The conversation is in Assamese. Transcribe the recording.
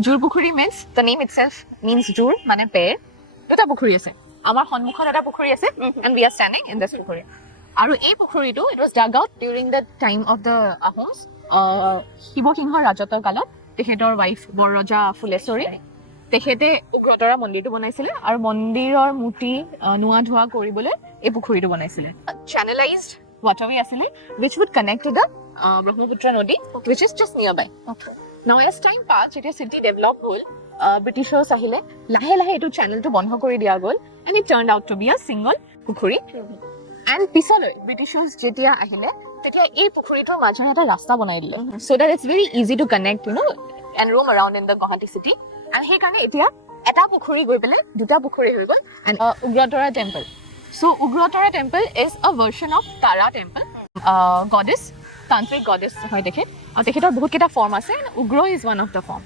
Jor Pukhuri means, the name itself means Jor, mane pair. Duta pukhuri ase. Amar honmukhot eta pukhuri ase, and we are standing in this pukhuri. Aru ei pukhuri tu, it was dug out during the time of the Ahoms. Shibo Kingho Rajator Kalot, তেখেতৰ wife Borraja Fulesori. তেখেতে উগ্ৰতৰা মন্দিৰটো বনাইছিলে আৰু মন্দিৰৰ মূৰ্তি নোৱা ধোৱা কৰিবলৈ এই পুখুৰীটো বনাইছিলে। Channelized waterway আছিলে which would connect to the Brahmaputra Nodi, which is just nearby. Okay. Now as time passed, যেতিয়া city develop হ'ল, Britishers আহিলে, লাহে লাহে এইটো channelটো বন্ধ কৰি দিয়া গ'ল, and it turned out to be a single পুখুৰী। And পিছলৈ Britishers যেতিয়া আহিলে, তেতিয়া এই পুখুৰীটোৰ মাজত এটা ৰাস্তা বনাই দিলে, so that it's very easy to connect, and roam around in the Guwahati city. And সেইকাৰণে এতিয়া এটা পুখুৰী গৈ পেলাই দুটা পুখুৰী হৈ গ'ল, and Ugratara temple. So Ugratara temple is a version of Tara temple, goddess, tantric goddess হয় তেখেত, আৰু তেখেতৰ বহুত কেইটা ফৰ্ম আছে, and Ugro is one of the form.